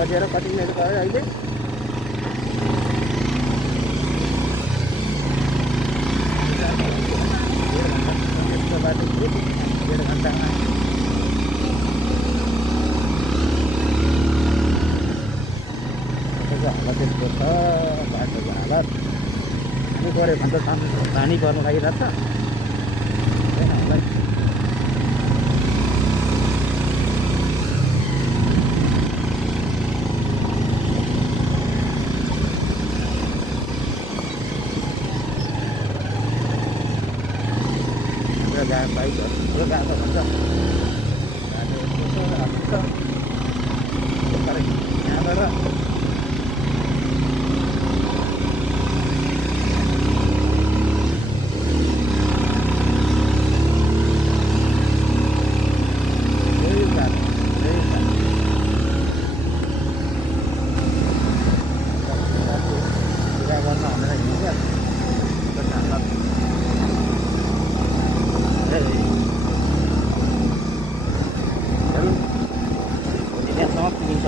बजेर कति मिनट भयो अहिले? बाटो 1.5 घन्टामा हालत यस्तो छ। बाटोको हालत पानी पऱ्यो भने त पानी पर्नु लागिरहेछ होइन हामीलाई। यो गएको भन्छ बाटो यस्तो छ हालत छ। यहाँबाट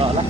होला।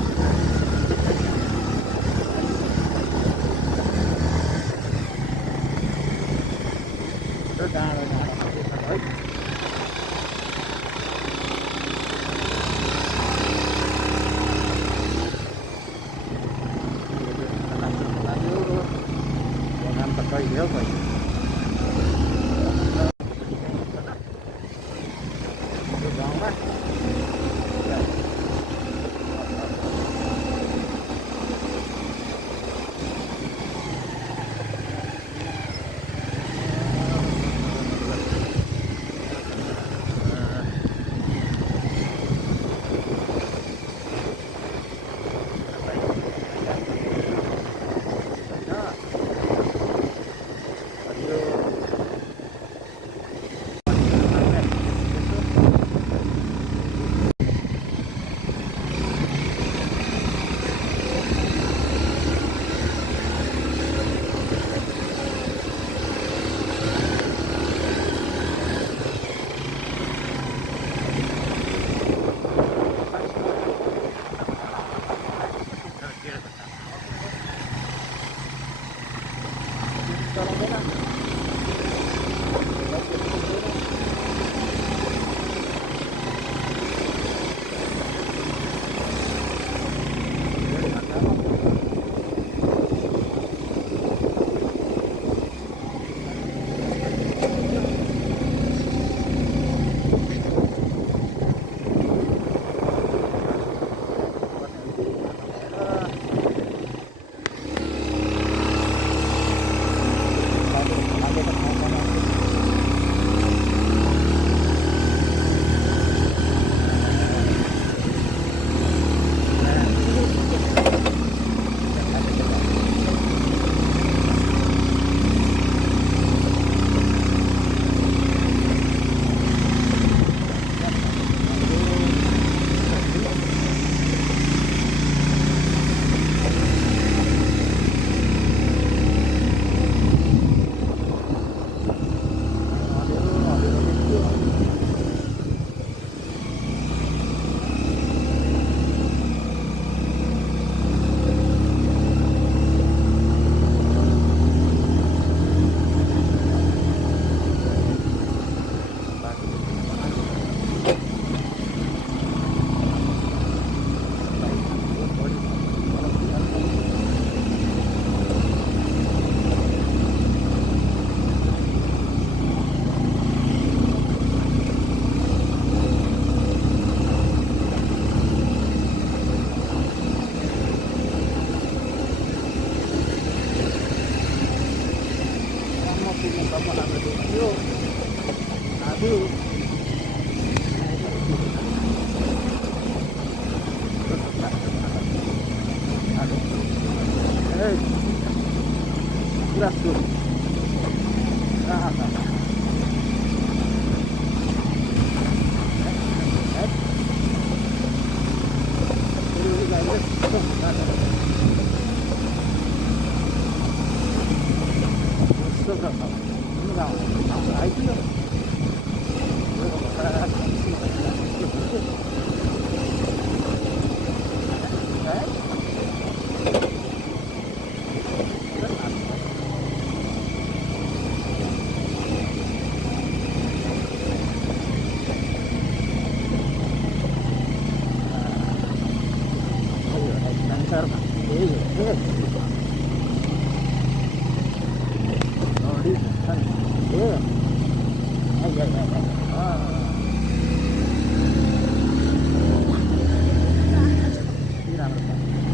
कति राम्रो छ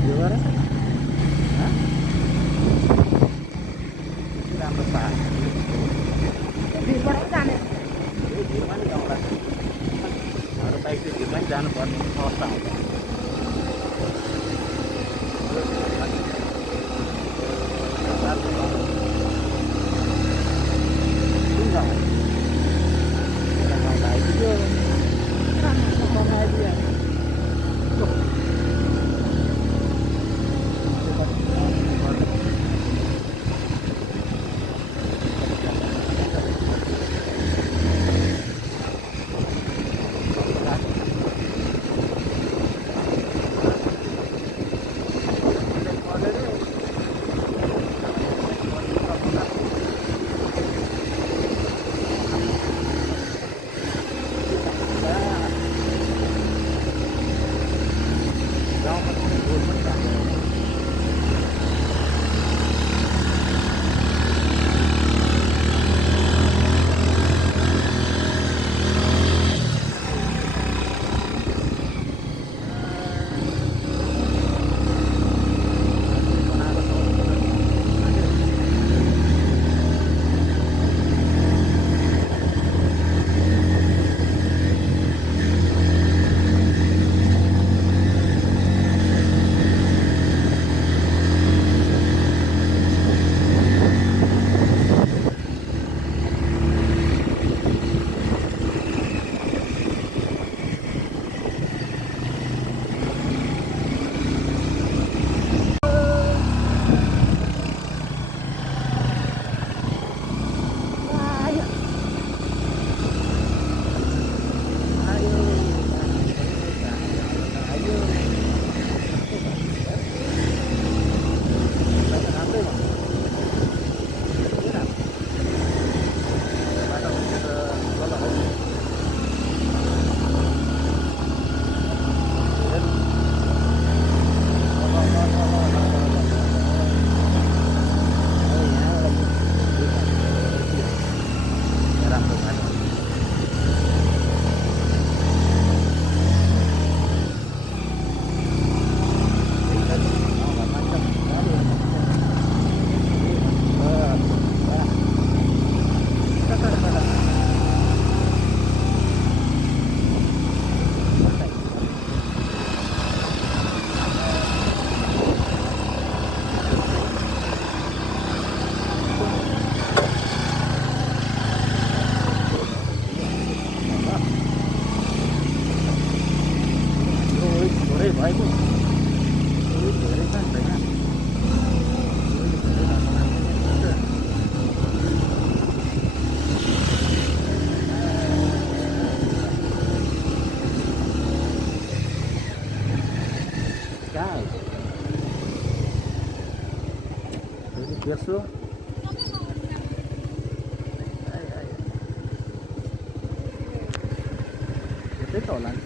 यो गर कति राम्रो पाहाड भिरबाट जाने यो भिरमा नि गाउँला हाम्रो बाइक चाहिँ भिरमा नि जानुपर्ने अवस्था आउँछ कुन गाउँ गाउँमा आइपुग्यो गाउँमा आइपुग्यो गाउँमा रोड पनि राम्रो भएको धेरै छ नि छैन कहाँ आइपुग्यो तेर्सो यतै त होला नि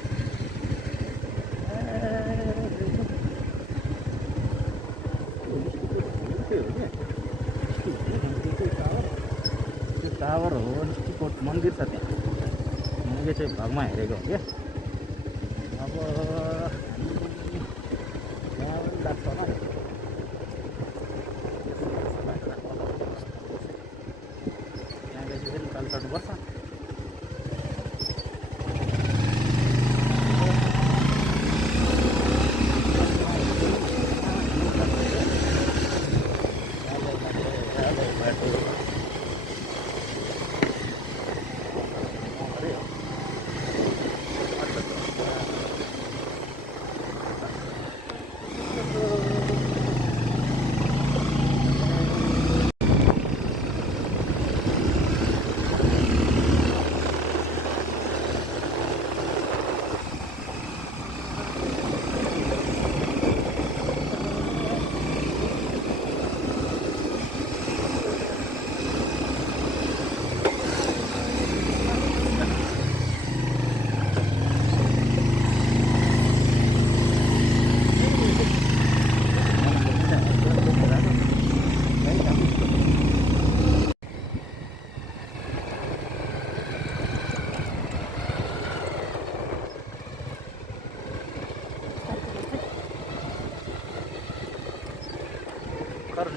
टावर हो निष्ठिकोट मन्दिर छ त्यहाँ मैले चाहिँ भगमा हेरेको हो क्या अब त्यहाँ पनि लाग्छ होला नि त्यहाँ गएपछि फेरि तल चढ्नुपर्छ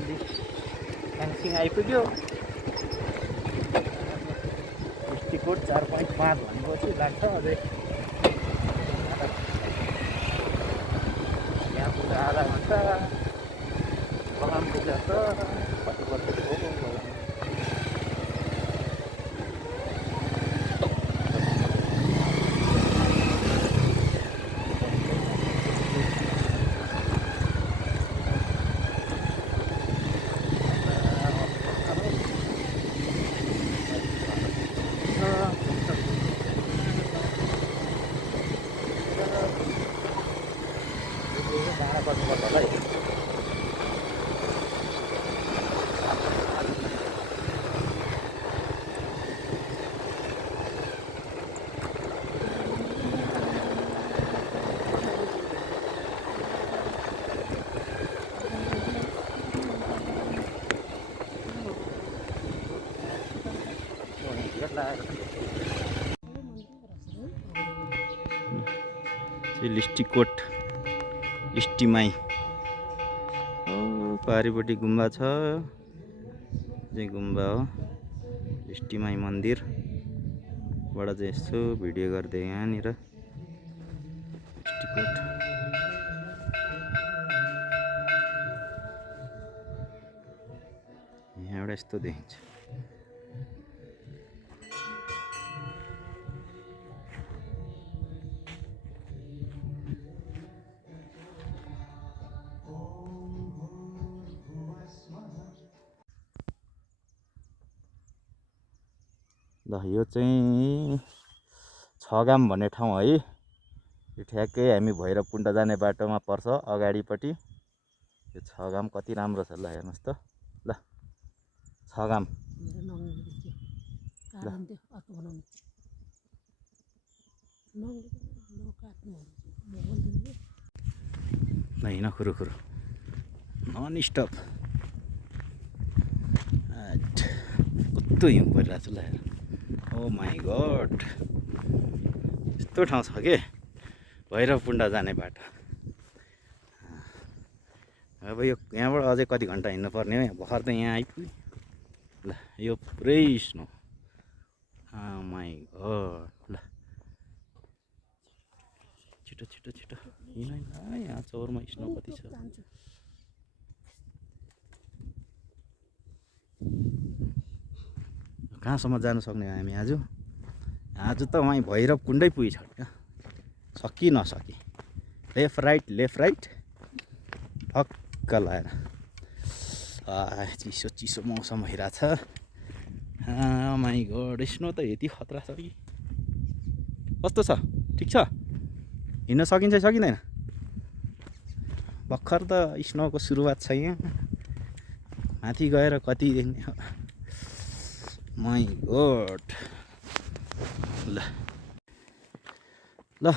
मन्दिर ह्याङसिङ आइपुग्यो। दृष्टिकोट 4.5 भनेपछि लाग्छ अझै यहाँ पुग्दा आधा घन्टा। बगान पुग्दा त कति वर्ष हो बगान। लिस्टिकोट स्टिमाई पारिपट्टि गुम्बा छ। चाहिँ गुम्बा हो स्टिमाई मन्दिरबाट चाहिँ यसो भिडियो गर्दै यहाँनिर लिस्टिकोट यहाँबाट यस्तो देखिन्छ। ल यो चाहिँ छगाम भन्ने ठाउँ है। यो ठ्याक्कै हामी भैरवकुण्ड जाने बाटोमा पर्छ अगाडिपट्टि। यो छगाम कति राम्रो छ ल हेर्नुहोस् त। ल छगाम ल हिँड खुरुखुरु नन स्टप। कस्तो हिउँ परिरहेको छ ल हेर। ओ माई गड यस्तो ठाउँ छ के भैरवकुण्ड जाने बाटो। अब यो यहाँबाट अझै कति घन्टा हिँड्नु पर्ने हो। यहाँ भर्खर त यहाँ आइपुग्यो। ल यो पुरै स्नो। माई गड ल छिटो छिटो छिटो हिँड यहाँ चौरमा स्नो कति छ। कहाँसम्म जानु सक्ने हामी आज त वहीँ भैरवकुण्डै पुगिसक्यो। सकि नसकी लेफ्ट राइट ठक्क लगाएर। चिसो चिसो मौसम भइरहेछ। माई गड स्नो त यति खतरा छ कि। कस्तो छ ठिक छ हिँड्न सकिन्छ सकिँदैन। भर्खर त स्नोको सुरुवात छ यहाँ। माथि गएर कति देख्ने। माई गड ल ल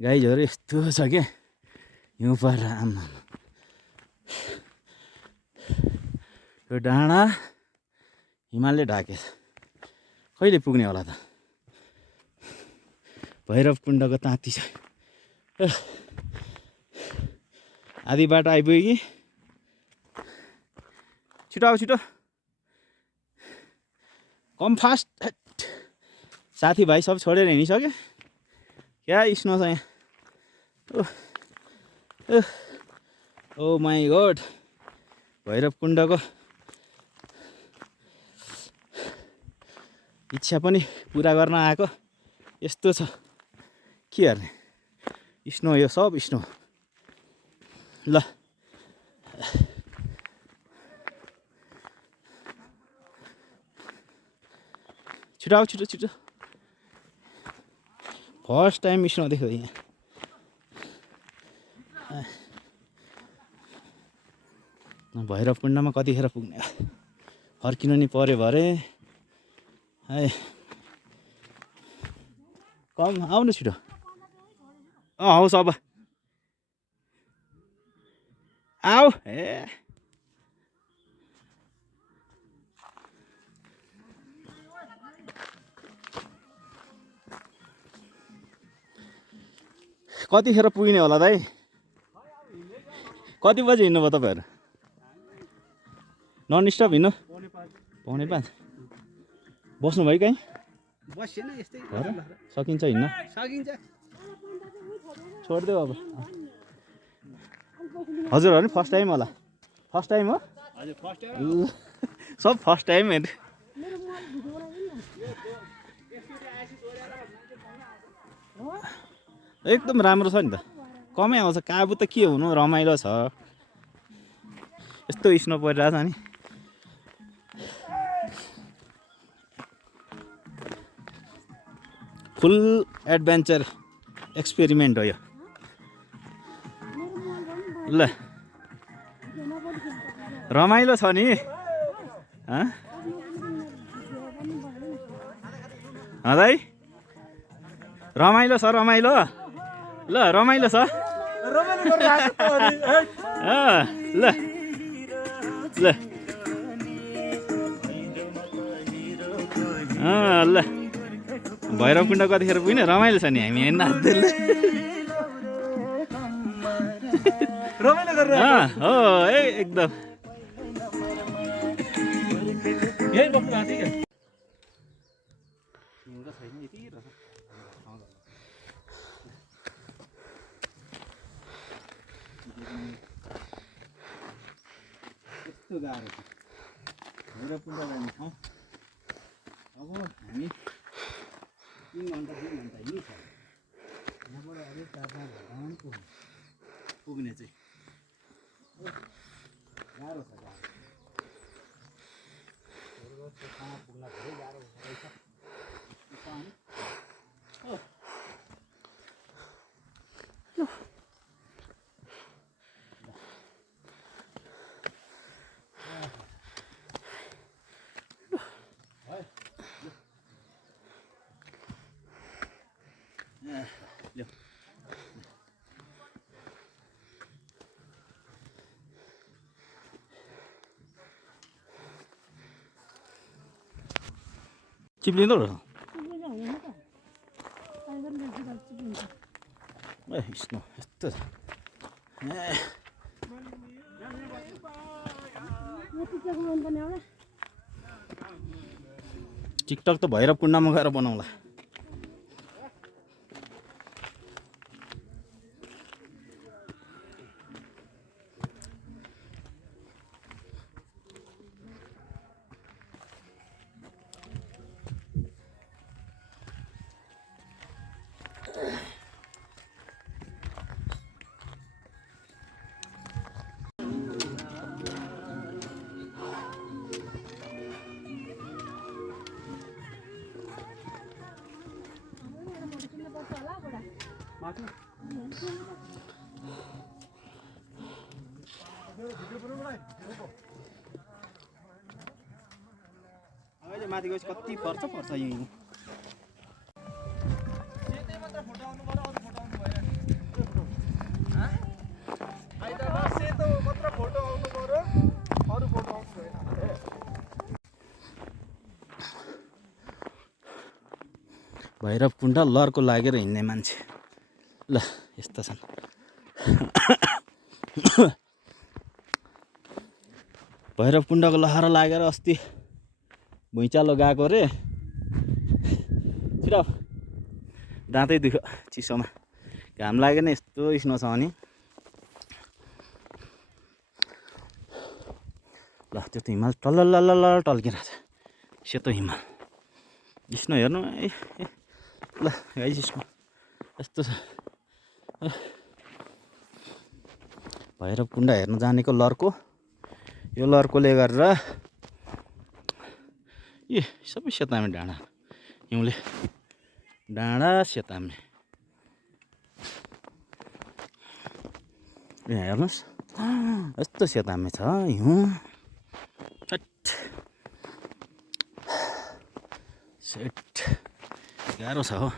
गाइजहरू यस्तो छ क्या हिउँ परेर। आम्मा यो डाँडा हिमालले ढाकेछ। कहिले पुग्ने होला त। भैरवकुण्डको ताती छ। आधी बाटो आइपुग्यो कि। छिटो आऊ छिटो कम फास्ट। साथीभाइ सब छोडेर हिँडिसक्यो क्या स्नो छ यहाँ। ओ माई गड भैरवकुण्डको इच्छा पनि पुरा गर्न आएको यस्तो छ के गर्ने। स्नो यो सब स्नो। ल छिटो आऊ छिटो छिटो। फर्स्ट टाइम स्नो देख्यो यहाँ। भैरवकुण्डमा कतिखेर पुग्ने फर्किनु नि पर्यो भरे। कम आउनु छिटो। हौस् अब आऊ। कतिखेर पुग्ने होला दाइ। कति बजी हिँड्नुभयो तपाईँहरू। नन स्टप हिँड्नु 4:45 बस्नुभयो कहीँ बसेन यस्तै सकिन्छ हिँड्न सकिन्छ छोडिदेऊ अब हजुरहरू नि फर्स्ट टाइम होला फर्स्ट टाइम हो हजुर फर्स्ट टाइम ल, सब फर्स्ट टाइम हेर्नु एकदम राम्रो छ नि त कमै आउँछ काबु त के हुनु रमाइलो छ यस्तो स्नो परिरहेछ नि फुल एडभेन्चर एक्सपेरिमेन्ट हो यो ल रमाइलो छ नि है रमाइलो छ रमाइलो ल रमाइलो छ ल ल ल भैरवकुण्ड कतिखेर पुग्ने रमाइलो छ नि हामी नाच्दै हो एकदम यही बस्नु भएको थियो यस्तो गाह्रो छ भैरवकुण्ड जाने ठाउँ अब हामी 3 घन्टा 2 घन्टा हिँड्छ यहाँबाट अलिक 4-5 घन्टा पुग्ने चाहिँ गाह्रो छ ठाउँमा पुग्न धेरै गाह्रो रहेछ चिप्लिँदो रहेछ ए स्नो यस्तो छ टिकटक त भैरवकुण्डमा गएर बनाउँला अहिले माथि गएपछि कति पर्छ यहीँ भैरवकुण्ड लर्को लागेर हिँड्ने मान्छे ल यस्ता छन् भैरवकुण्डको लहरा लागेर अस्ति भुइँचालो गएको रे छिटो दाँतै दुख्यो चिसोमा घाम लागेन यस्तो स्नो छ अनि ल त्यो त हिमाल टल्ल टल्किरहेछ सेतो हिमाल स्नो हेर्नु ए ल गाइस स्नो यस्तो छ भैरवकुण्ड हेर्न जानेको लर्को यो लर्कोले गरेर ए सबै सेतामे डाँडा हिउँले डाँडा सेतामे यहाँ हेर्नुहोस् यस्तो सेतामे छ हिउँ सेट गाह्रो छ हो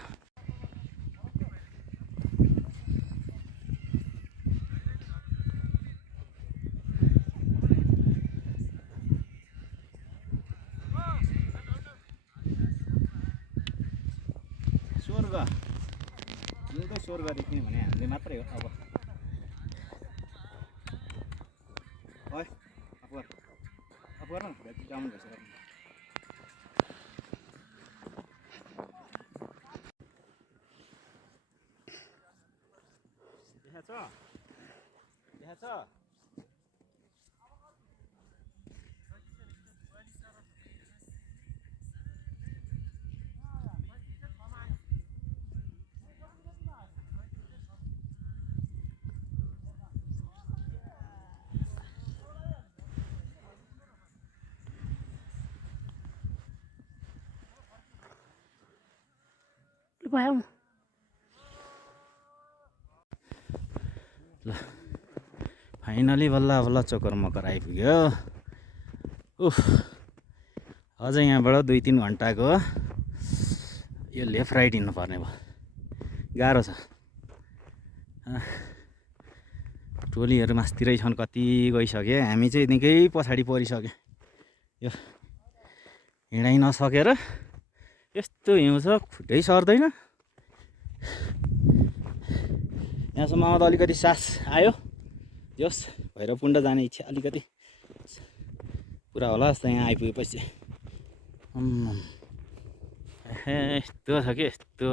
स्वर्ग हिउँकै स्वर्ग देख्ने भने हामीले मात्रै हो अब अब गर्न डाउन भइसक्यो छ भयो ल फाइनली बल्ल बल्ल चोकर मकर आइपुग्यो उफ अझ यहाँबाट 2-3 घन्टाको यो लेफ्ट राइट हिँड्नुपर्ने भयो गाह्रो छ टोलीहरू मास्तिरै छन् कति गइसक्यो हामी चाहिँ निकै पछाडि परिसक्यो यो हिँडाइ नसकेर यस्तो हिउँ छ खुट्टै सर्दैन यहाँसम्म आउँदा अलिकति सास आयो जस भैरवकुण्ड जाने इच्छा अलिकति पुरा होला जस्तो यहाँ आइपुगेपछि यस्तो छ कि यस्तो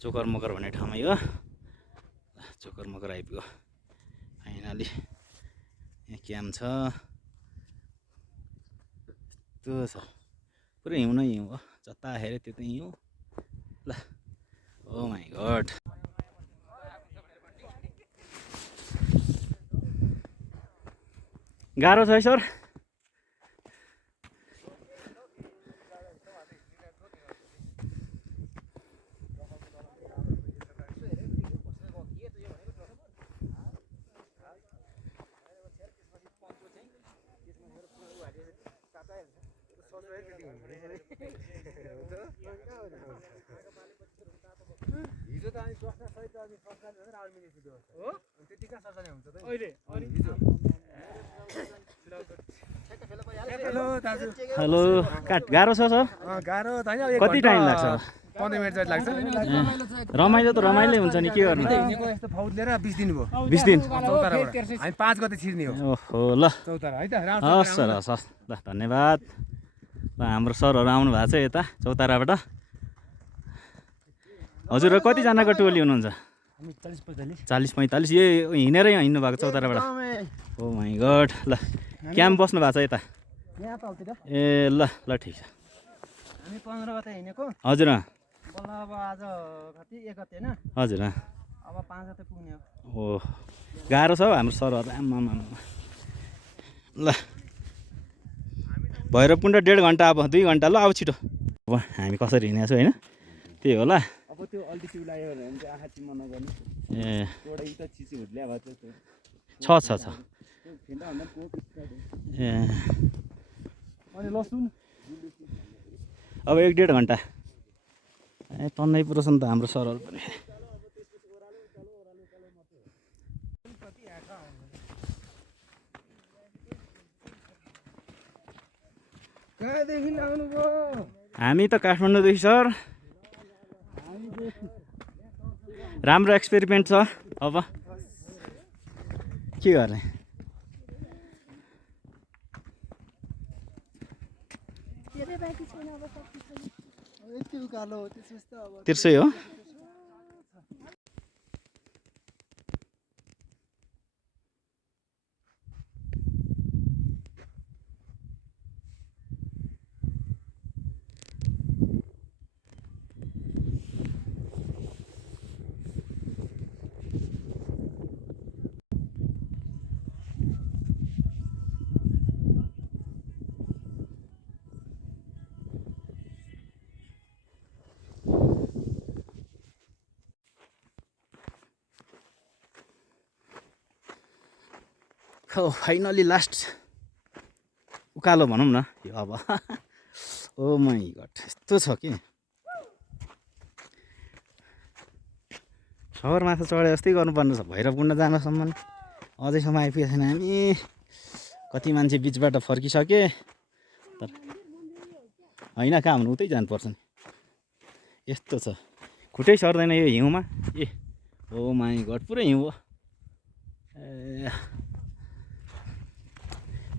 चोकर मकर भन्ने ठाउँमा यो चोकर मकर आइपुग्यो फाइनली यहाँ क्याम्प छ यस्तो छ पुरै हिउँ नै हिउँ हो जता हेऱ्यो त्यो त हिउँ ल ओ माई गड गाह्रो छ है सर हिजो त हामी प्रश्न सहित अनि सरकार भनेर आर्मीले दियो हो त्यतिका सरकारले हुन्छ त अहिले अनि हेलो दाजु हेलो काट गाह्रो छ सर गाह्रो त हैन कति टाइम लाग्छ 15 मिनेट जति लाग्छ रमाइलो त रमाइलै हुन्छ नि के गर्नु हिँडेको यस्तो फौज लिएर 20 दिन भयो 20 दिन चौताराबाट हामी 5 गते छिर्ने हो ओहो ल चौतारा है त हस् सर हस् ल धन्यवाद ल हाम्रो सरहरू आउनु भएको छ यता चौताराबाट हजुर कतिजनाको टोली हुनुहुन्छ हामी 40-45 40-45 यो हिँडेरै हिँड्नु भएको चौताराबाट ओ माई गड ल क्याम्प बस्नु भएको छ यता यहाँ तलतिर ए ल ल ठिक छ हामी 15 गते हिँडेको हजुर बल्ल अब आज कति 1 गते हैन हजुर अब 5 गते पुग्ने हो ओ गाह्रो छ हौ हाम्रो सरहरू आम्मामा ल भैरवकुण्ड 1.5 घन्टा अब 2 घन्टा ल अब छिटो अब हामी कसरी हिँडेको छौँ होइन त्यही होला अब त्यो अल्टिट्युड लाग्यो भने चाहिँ आँखा चिम्म नगर्नु ए एउटा त चिची हुर्ल्या भयो त्यो छ फेन्दा भन्दा कोक ए अनि लसुन अब 1-1.5 घन्टा ए तन्नै पुरोछन् त हाम्रो सरहरू पनि कहाँदेखि आउनु भयो हामी त काठमाडौँदेखि सर राम्रो एक्सपेरिमेन्ट छ अब के गर्ने तिर्सै हो हो फाइनली लास्ट उकालो भनौँ न यो अब ओ माई गड यस्तो छ कि सगरमाथा चढे जस्तै गर्नुपर्ने छ भैरवकुण्ड जानसम्म अझैसम्म आइपुगेको छैन हामी कति मान्छे बिचबाट फर्किसके तर होइन कहाँ हुनु उतै जानुपर्छ नि यस्तो छ खुट्टै सर्दैन यो हिउँमा ए ओ माई गड पुरै हिउँ हो ए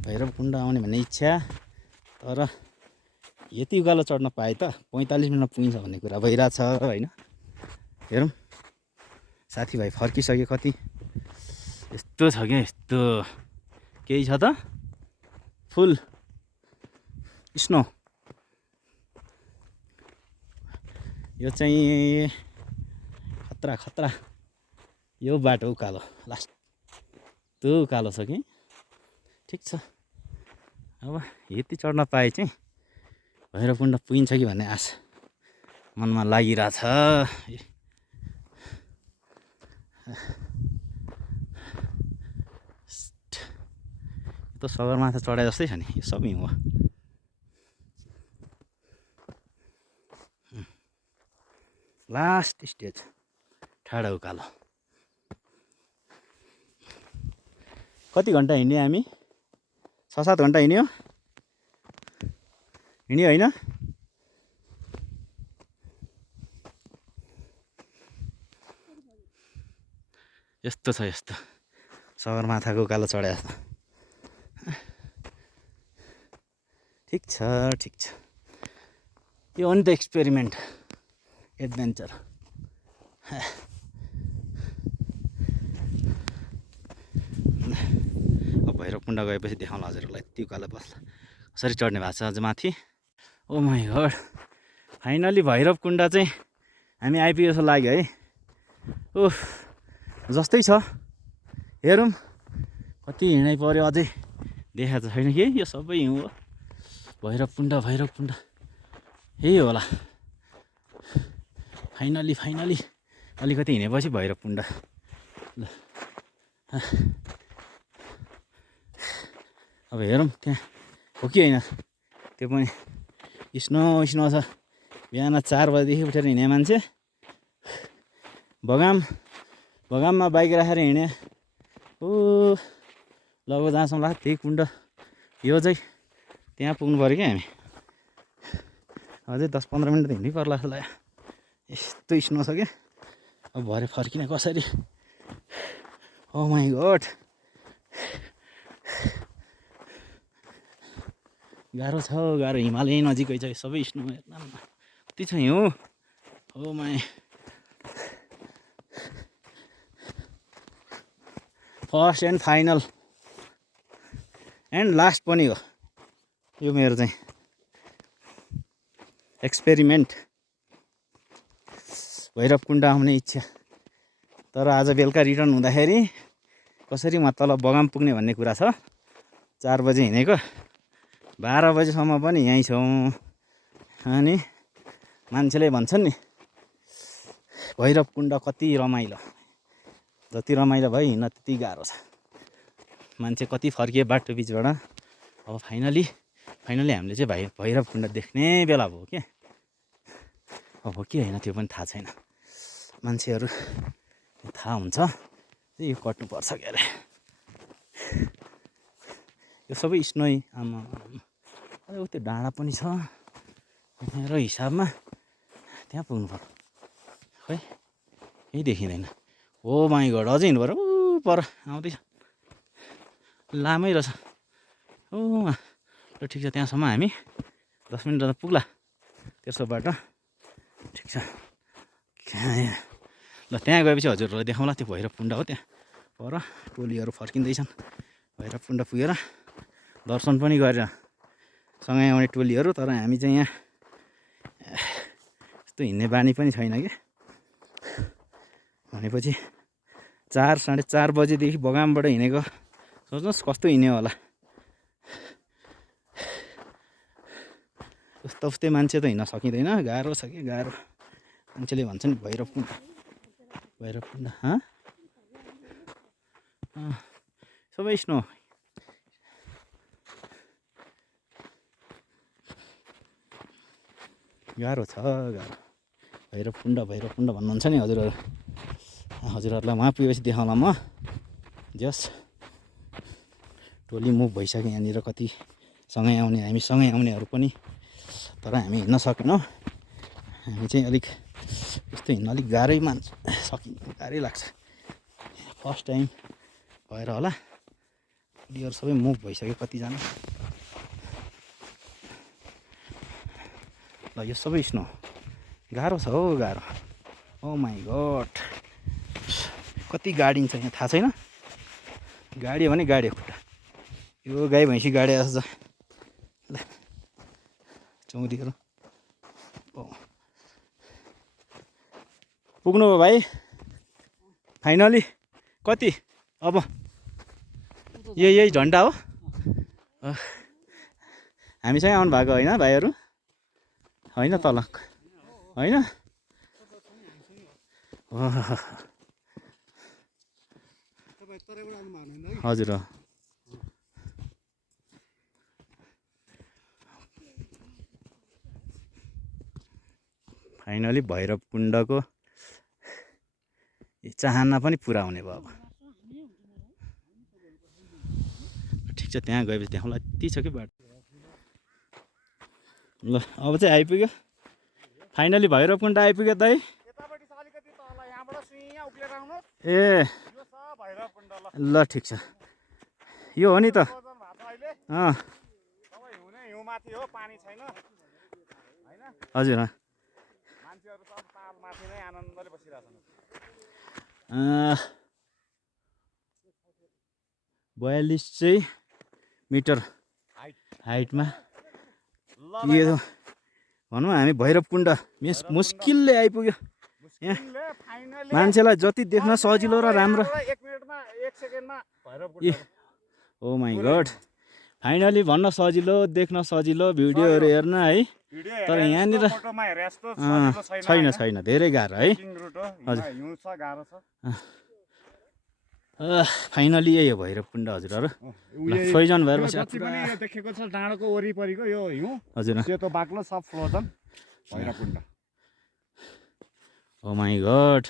भैरवकुण्ड आउने भन्ने इच्छा, तर यति उकालो चढ्न पाए त 45 मिनटमा पुगिन्छ भन्ने कुरा भइरहेछ होइन। हेरौँ साथीभाइ फर्किसक्यो कति, यस्तो छ क्या, यस्तो केही छ त फुल स्नो। यो चाहिँ खतरा खतरा, यो बाटो उकालो, लास्ट त्यो उकालो छ कि। ठिक छ, अब यति चढ्न पाए चाहिँ भैरवकुण्ड पुगिन्छ कि भन्ने आशा मनमा लागिरहेछ। त सगरमाथा चढाए जस्तै छ नि, यो सबै हो। लास्ट स्टेज ठाडो उकालो। कति घन्टा हिँड्यो हामी? 6-7 घन्टा हिँड्यो होइन? यस्तो छ, यस्तो सगरमाथाको उकालो चढाए जस्तो। ठिक छ ठिक छ, यो हो नि त एक्सपेरिमेन्ट, एडभेन्चर। अब भैरवकुण्ड गएपछि देखाउँला हजुरहरूलाई त्यो उकालो बस्ला कसरी चढ्ने भएको छ अझ माथि। ओ माई गड, फाइनली भैरवकुण्ड चाहिँ हामी आइपुग्यो जस्तो लाग्यो है। ओह जस्तै छ, हेरौँ कति हिँडाइ पऱ्यो, अझै देखाएको छैन कि यो सबै हिउँ हो। भैरवकुण्ड भैरवकुण्ड यही होला फाइनली फाइनली। अलिकति हिँडेपछि भैरवकुण्ड। ल अब हेरौँ त्यहाँ हो कि होइन, त्यो पनि स्नो स्नो छ। बिहान 4 बजीदेखि उठेर हिँड्ने मान्छे, बगाममा बाइक राखेर हिँडे ऊ लगभग जहाँसम्म लाग्छ त्यही कुण्ड। यो चाहिँ त्यहाँ पुग्नु पऱ्यो क्या हामी, अझै 10-15 मिनट त हिँड्नै पर्ला जस्तो लाग्यो, यस्तो स्नो छ क्या। अब भरे फर्किने कसरी? ओ माई गड, गाह्रो छ गाह्रो। हिमालय नजिकै छ, सबै स्नो कति छ हिउँ। Oh my, first and final and last पनि हो यो मेरो चाहिँ एक्सपेरिमेन्ट। भैरवकुण्ड आउने इच्छा, तर आज बेलुका रिटर्न हुँदाखेरि कसरी म तल बगाम पुग्ने भन्ने कुरा छ। 4 बजे हिँडेको, 12 बजेसम्म पनि यहीँ छौँ। अनि मान्छेले भन्छन् नि भैरवकुण्ड कति रमाइलो, जति रमाइलो भयो हिँड्न त्यति गाह्रो छ। मान्छे कति फर्किए बाटो बिचबाट। अब फाइनली हामीले चाहिँ भैरवकुण्ड देख्ने बेला भयो क्या। अब हो कि होइन त्यो पनि थाहा छैन, मान्छेहरू थाहा हुन्छ यो कट्नुपर्छ के अरे। यो सबै स्नो आमा, अरे ऊ त्यो डाँडा पनि छ मेरो हिसाबमा, त्यहाँ पुग्नु पर्यो खै, केही देखिँदैन। ओ माई गड, अझै हिँड्नु पऱ्यो, ऊ पर आउँदैछ, लामै रहेछ। ओ ल ठिक छ, त्यहाँसम्म हामी 10 मिनट त पुग्ला तेर्सो बाटो। ठिक छ, ल त्यहाँ गएपछि हजुरहरूलाई देखाउँला त्यो भैरवकुण्ड हो। त्यहाँ पर टोलीहरू फर्किँदैछन्, भैरवकुण्ड पुगेर दर्शन पनि गरेर सँगै आउने टोलीहरू। तर हामी चाहिँ यहाँ यस्तो हिँड्ने बानी पनि छैन क्या। भनेपछि 4-4:30 बजेदेखि बगामबाट हिँडेको, सोच्नुहोस् कस्तो हिँड्यो होला। उस्तै मान्छे त हिँड्न सकिँदैन, गाह्रो छ कि गाह्रो। मान्छेले भन्छ नि भैरवकुण्ड सबै स्नो। गाह्रो छ गाह्रो। भैरवकुण्ड भन्नुहुन्छ नि हजुरहरूलाई वहाँ पुगेपछि देखाउँला म। जस टोली मुभ भइसक्यो यहाँनिर, कति सँगै आउने, हामी सँगै आउनेहरू पनि। तर हामी हिँड्न सकेनौँ, हामी चाहिँ अलिक यस्तो हिँड्न अलिक गाह्रै गाह्रै लाग्छ। फर्स्ट टाइम भएर होला, डियर सबै मुख भइसक्यो कतिजना। ल यो सबै स्नो गाह्रो छ हौ गाह्रो। ओ माई गड कति गाडिन्छ यहाँ थाहा छैन। गाडियो भने गाडियो खुट्टा। यो गाई भैँसी गाडे जस्तो छ। ल चौरीहरू पुग्नु हो भाइ फाइनली कति अब यही झन्डा हो हामीसँग आउनु भएको होइन भाइहरू होइन तल होइन हजुर फाइनली भैरवकुण्डको चाहना पनि पुरा हुने भयो अब। ठिक छ त्यहाँ गएपछि त्यहाँलाई यति छ कि बाटो। ल अब चाहिँ आइपुग्यो फाइनली भैरवकुण्ड आइपुग्यो दाइ। ए ल ठिक छ यो हो नि त। हजुर 42 मिटर हाइटमा यो भनौँ हामी भैरवकुण्ड मुस्किलले आइपुग्यो। यहाँ मान्छेलाई जति देख्न सजिलो र राम्रो। ओ माई गड फाइनली भन्न सजिलो देख्न सजिलो भिडियोहरू हेर्न है तर यहाँनिर छैन छैन धेरै गाह्रो है। हजुर फाइनली यही हो भैरवकुण्ड हजुरहरू। फ्रोजन भएर देखेको छ डाँडोको वरिपरिको यो हिउँ हजुर सेतो बाक्लो सब frozen Bhairavkund. Oh my god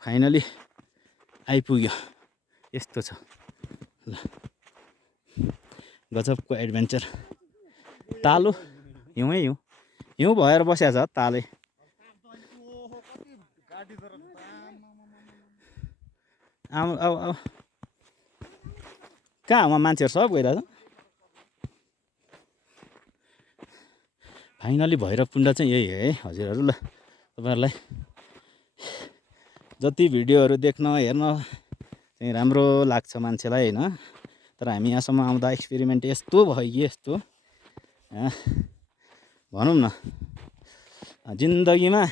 finally आइपुग्यो यस्तो छ। ल गजबको एडभेन्चर तालु हिउँै हिउँ भएर बसिया छ तालै। अब कहाँ उहाँ मान्छेहरू सब गइरहेछ। फाइनली भैरवकुण्ड चाहिँ यही है हजुरहरू। ल तपाईँहरूलाई जति भिडियोहरू देख्न हेर्न चाहिँ राम्रो लाग्छ मान्छेलाई होइन तर हामी यहाँसम्म आउँदा एक्सपेरिमेन्ट यस्तो भयो कि यस्तो भनौँ न जिन्दगीमा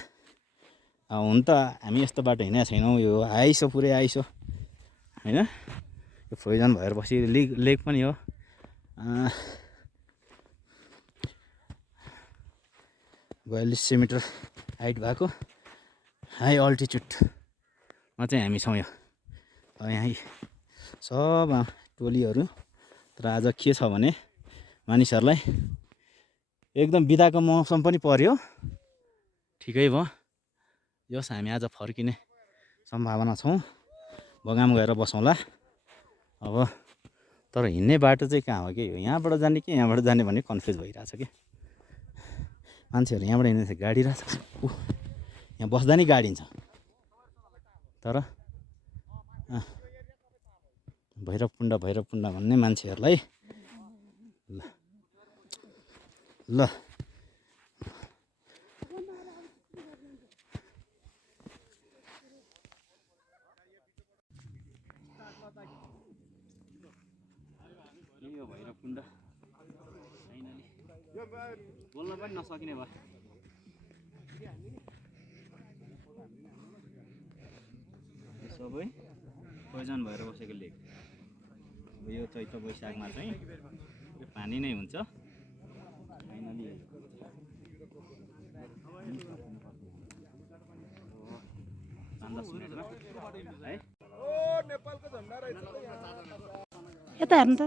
हुन त हामी यस्तो बाटो हिँडेको छैनौँ। यो आइसो पुरै आइसो होइन यो फ्रोजन भएर बसी लेक पनि हो। 4200 मिटर हाइट भएको हाई अल्टिच्युडमा चाहिँ हामी छौँ। यो अब यहाँ सब टोलीहरू तर आज के छ भने मानिसहरूलाई एकदम बिदाको मौसम पनि पर्यो ठिकै भयो। यस हामी आज फर्किने सम्भावना छौँ बगाम गएर बसौँला अब। तर हिँड्ने बाटो चाहिँ कहाँ हो कि यहाँबाट जाने कि यहाँबाट जाने भन्ने कन्फ्युज भइरहेछ कि मान्छेहरू यहाँबाट हिँड्ने गाडी रहेछ यहाँ बस्दा नि गाडिन्छ तर भैरवकुण्ड भन्ने मान्छेहरूलाई ल यो भैरवकुण्ड फाइनली बोल्न पनि नसकिने भयो। यो सबै फ्रोजन भएर बसेको लेक यो चैत्र वैशाखमा चाहिँ यो पानी नै हुन्छ फाइनली यता हेर्नु त